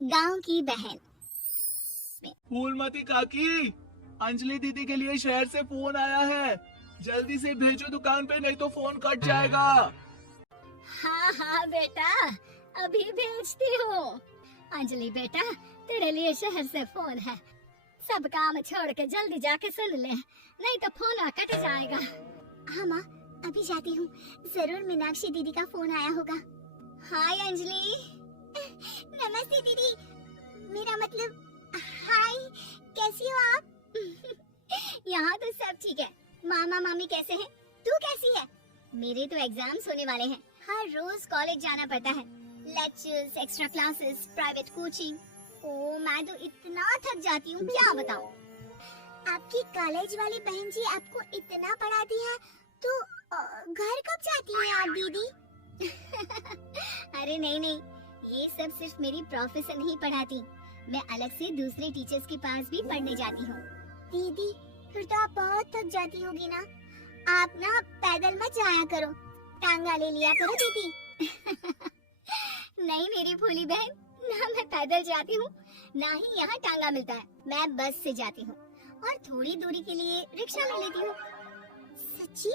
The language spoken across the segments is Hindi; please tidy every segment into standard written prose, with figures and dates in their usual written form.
गांव की बहन। फूलमती काकी, अंजलि दीदी के लिए शहर से फोन आया है। जल्दी से भेजो दुकान पे, नहीं तो फोन कट जाएगा। हाँ हाँ बेटा, अभी भेजती हूँ। अंजलि बेटा, तेरे लिए शहर से फोन है। सब काम छोड़ के जल्दी जाके सुन ले, नहीं तो फोन कट जाएगा। हाँ माँ, अभी जाती हूँ। जरूर मीनाक्षी दीदी का फोन आया होगा। हाय अंजलि। नमस्ते दीदी, मेरा मतलब हाय, कैसी हो आप? यहाँ तो सब ठीक है। मामा मामी कैसे हैं? तू कैसी है? मेरे तो एग्जाम्स होने वाले हैं। हर रोज कॉलेज जाना पड़ता है। Lectures, extra classes, private coaching. ओ, मैं तो इतना थक जाती हूँ, क्या बताऊँ। आपकी कॉलेज वाली बहन जी आपको इतना पढ़ाती है, तो घर कब जाती हैं आप दीदी? अरे नहीं नहीं, ये सब सिर्फ मेरी प्रोफेसर नहीं पढ़ाती। मैं अलग से दूसरे टीचर्स के पास भी पढ़ने जाती हूँ। दीदी, फिर तो आप बहुत थक जाती होगी ना। आप ना पैदल मत जाया करो, टांगा ले लिया करो दीदी। नहीं मेरी भोली बहन, ना मैं पैदल जाती हूँ, ना ही यहाँ टांगा मिलता है। मैं बस से जाती हूँ और थोड़ी दूरी के लिए रिक्शा ले लेती हूँ। सच्ची?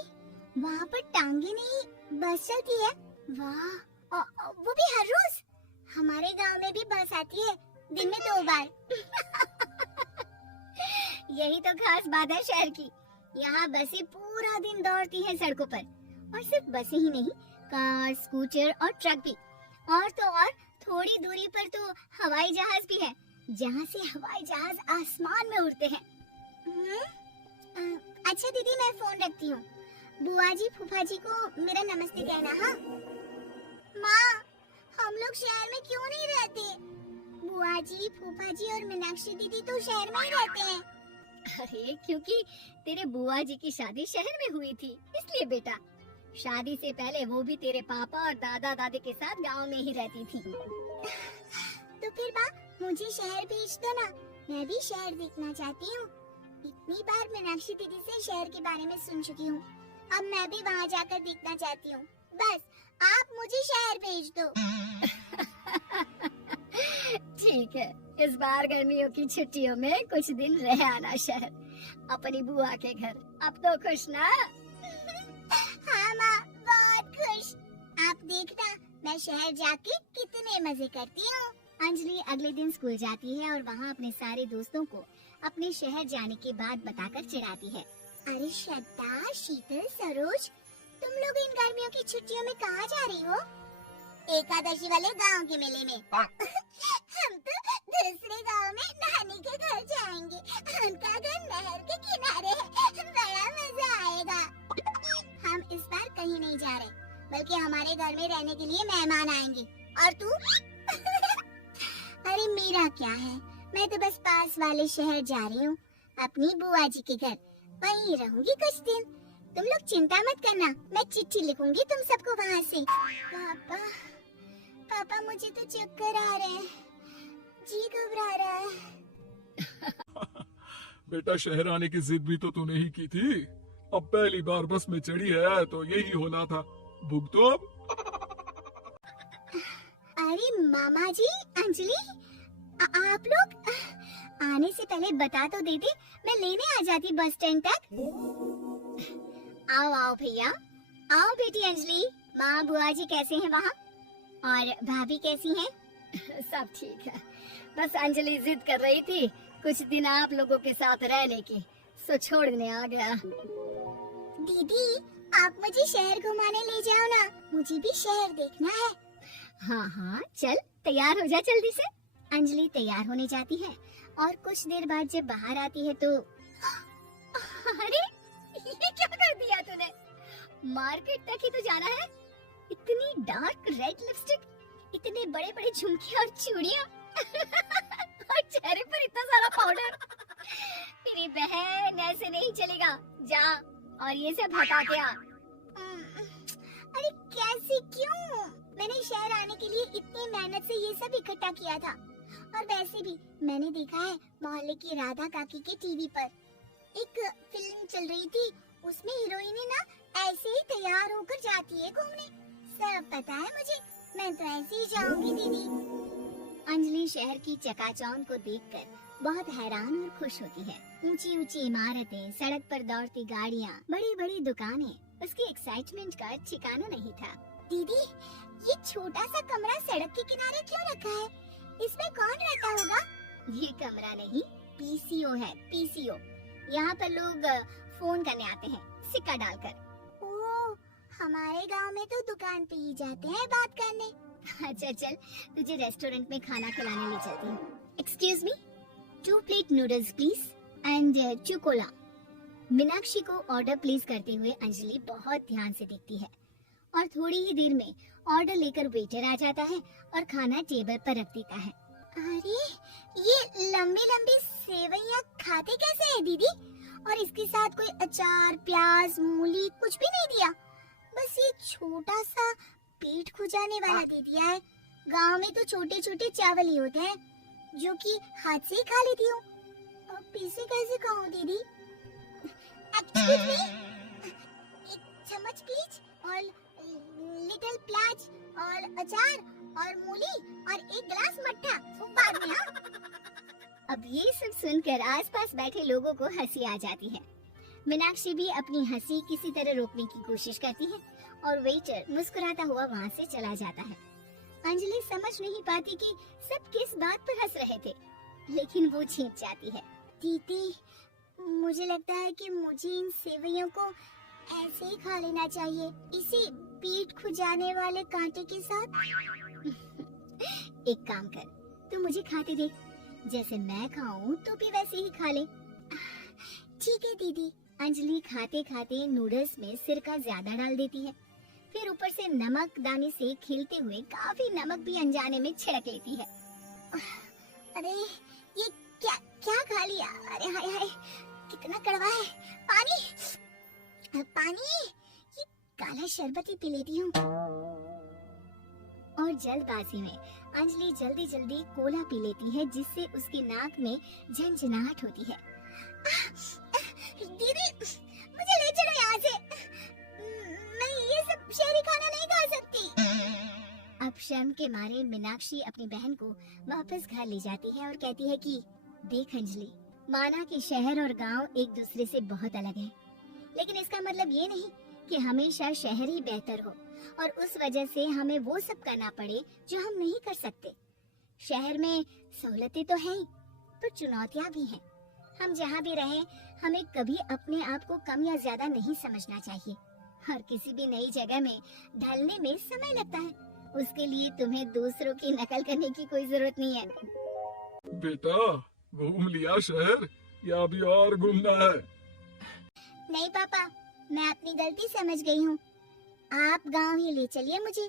वहाँ पर टांगे नहीं, बस चलती है? वाह, वो भी हर रोज? हमारे गांव में भी बस आती है, दिन में 2 बार। यही तो खास बात है शहर की। यहाँ बसें पूरा दिन दौड़ती हैं सड़कों पर। और सिर्फ बसें ही नहीं, कार, स्कूटर और ट्रक भी। और तो और थोड़ी दूरी पर तो हवाई जहाज भी है, जहाँ से हवाई जहाज आसमान में उड़ते हैं। अच्छा दीदी, मैं फोन रखती हूँ। बुआ जी, फूफा जी को मेरा नमस्ते कहना। हाँ माँ, हम लोग शहर में क्यों नहीं रहते? बुआ जी, फूफा जी और मीनाक्षी दीदी तो शहर में ही रहते हैं। अरे क्योंकि तेरे बुआ जी की शादी शहर में हुई थी, इसलिए बेटा। शादी से पहले वो भी तेरे पापा और दादा दादी के साथ गांव में ही रहती थी। तो फिर माँ, मुझे शहर भेज दो ना, मैं भी शहर देखना चाहती हूँ। इतनी बार मीनाक्षी दीदी से शहर के बारे में सुन चुकी हूँ, अब मैं भी वहाँ जाकर देखना चाहती हूँ। बस आप मुझे शहर भेज दो। ठीक है, इस बार गर्मियों की छुट्टियों में कुछ दिन रह आना शहर, अपनी बुआ के घर। अब तो खुश ना? हाँ माँ, बहुत खुश। आप देखना, मैं शहर जाके कितने मजे करती हूँ। अंजलि अगले दिन स्कूल जाती है और वहाँ अपने सारे दोस्तों को अपने शहर जाने की बात बताकर चिढ़ाती है। अरे श्रद्धा, शीतल, सरोज, तुम लोग इन गर्मियों की छुट्टियों में कहाँ जा रही हो? एकादशी वाले गांव के मेले में। हम तो दूसरे गांव में नानी के घर जाएंगे, उनका घर नहर के किनारे है, बड़ा मजा आएगा। हम इस बार कहीं नहीं जा रहे, बल्कि हमारे घर में रहने के लिए मेहमान आएंगे। और तू? अरे मेरा क्या है, मैं तो बस पास वाले शहर जा रही हूँ, अपनी बुआ जी के घर। वहीं रहूंगी कुछ दिन। तुम लोग चिंता मत करना, मैं चिट्ठी लिखूंगी तुम सबको वहाँ से। पापा, मुझे तो चक्कर आ रहे हैं, जी घबरा रहा है। बेटा, शहर आने की जिद भी तो तूने ही की थी। अब पहली बार बस में चढ़ी है तो यही होना था। भुगतो अब। अरे मामा जी, अंजलि, आप लोग आने से पहले बता तो देते, मैं लेने आ जाती बस स्टैंड तक। आओ आओ भैया, आओ बेटी अंजलि। माँ बुआ जी कैसे हैं वहाँ? और भाभी कैसी हैं? सब ठीक है, बस अंजलि जिद कर रही थी कुछ दिन आप लोगों के साथ रहने की, सो छोड़ने आ गया। दीदी, आप मुझे शहर घुमाने ले जाओ ना, मुझे भी शहर देखना है। हाँ हाँ चल, तैयार हो जा जल्दी से। अंजलि तैयार होने जाती है और कुछ देर बाद जब बाहर आती है तो अरे ये क्या कर दिया तूने? मार्केट तक ही तो जाना है। इतनी डार्क रेड लिपस्टिक, इतने बड़े बड़े झुमके और चूड़ियां और चेहरे पर इतना सारा पाउडर। मेरी बहन, ऐसे नहीं चलेगा, जा और ये सब हटा के आ। अरे कैसे, क्यों? मैंने शहर आने के लिए इतनी मेहनत से ये सब इकट्ठा किया था। और वैसे भी मैंने देखा है मोहल्ले की राधा काकी के टीवी पर एक फिल्म चल रही थी, उसमें हीरोइन ना ऐसे ही तैयार होकर जाती है घूमने। सब पता है मुझे, मैं तो ऐसे ही जाऊंगी दीदी। अंजलि शहर की चकाचौंध को देखकर बहुत हैरान और खुश होती है। ऊंची ऊंची इमारतें, सड़क पर दौड़ती गाड़ियाँ, बड़ी बड़ी दुकानें, उसकी एक्साइटमेंट का ठिकाना नहीं था। दीदी, ये छोटा सा कमरा सड़क के किनारे क्यों रखा है? इसमें कौन रहता होगा? ये कमरा नहीं, पीसीओ है, पीसीओ। यहाँ पर लोग फोन करने आते हैं, सिक्का डालकर। ओह, हमारे गांव में तो दुकान पे ही जाते हैं बात करने। अच्छा चल, तुझे रेस्टोरेंट में खाना खिलाने ले चलती हूँ। Excuse me, 2 plate noodles please and 2 Cola. Meenakshi को ऑर्डर प्लेस करते हुए अंजलि बहुत ध्यान से देखती है और थोड़ी ही देर में ऑर्डर लेकर वेटर आ जाता है और खाना टेबल पर रख देता है। अरे, ये लंबी लंबी सेवइयां खाते कैसे है दीदी? और इसके साथ कोई अचार, प्याज, मूली कुछ भी नहीं दिया, बस ये छोटा सा पेट खुजाने वाला दे दिया है। गांव में तो छोटे छोटे चावल ही होते हैं जो कि हाथ से ही खा लेती हूँ। अब इसे कैसे खाऊं दीदी? एक्सक्यूज मी, एक चम्मच प्लीज और लिटिल प्याज और अचार और मूली और एक गिलास मट्ठा बाद में। अब ये सब सुनकर आसपास बैठे लोगों को हंसी आ जाती है। मीनाक्षी भी अपनी हंसी किसी तरह रोकने की कोशिश करती है और वेटर मुस्कुराता हुआ वहाँ से चला जाता है। अंजलि समझ नहीं पाती कि सब किस बात पर हंस रहे थे, लेकिन वो छींक जाती है। दीदी, मुझे लगता है कि मुझे इन सेवइयों को ऐसे ही खा लेना चाहिए, इसी पेट खुजाने वाले कांटे के साथ। एक काम कर, तू मुझे खाते देख, जैसे मैं खाऊं तो भी वैसे ही खा ले। ठीक है दीदी। अंजलि खाते खाते नूडल्स में सिरका ज्यादा डाल देती है, फिर ऊपर से नमक दाने से खिलते हुए काफी नमक भी अनजाने में छिड़क लेती है। अरे ये क्या क्या खा लिया? अरे हाय हाय, कितना कड़वा है। पानी पानी, ये काला शरबत ही पी लेती हूँ। और जल्दबाजी में अंजलि जल्दी जल्दी कोला पी लेती है, जिससे उसकी नाक में झंझनाहट होती है। दीदी, मुझे ले चलो यहाँ से, मैं ये सब शहरी खाना नहीं खा सकती। अब शर्म के मारे मीनाक्षी अपनी बहन को वापस घर ले जाती है और कहती है कि देख अंजलि, माना कि शहर और गांव एक दूसरे से बहुत अलग है, लेकिन इसका मतलब ये नहीं कि हमेशा शहर ही बेहतर हो और उस वजह से हमें वो सब करना पड़े जो हम नहीं कर सकते। शहर में सहूलतें तो है ही, पर चुनौतियाँ भी हैं। हम जहाँ भी रहें, हमें कभी अपने आप को कम या ज्यादा नहीं समझना चाहिए। हर किसी भी नई जगह में ढलने में समय लगता है, उसके लिए तुम्हें दूसरों की नकल करने की कोई जरूरत नहीं है। बेटा, घूम लिया शहर या अभी और घूमना है? नहीं पापा, मैं अपनी गलती समझ गई हूँ। आप गांव ही ले चलिए मुझे,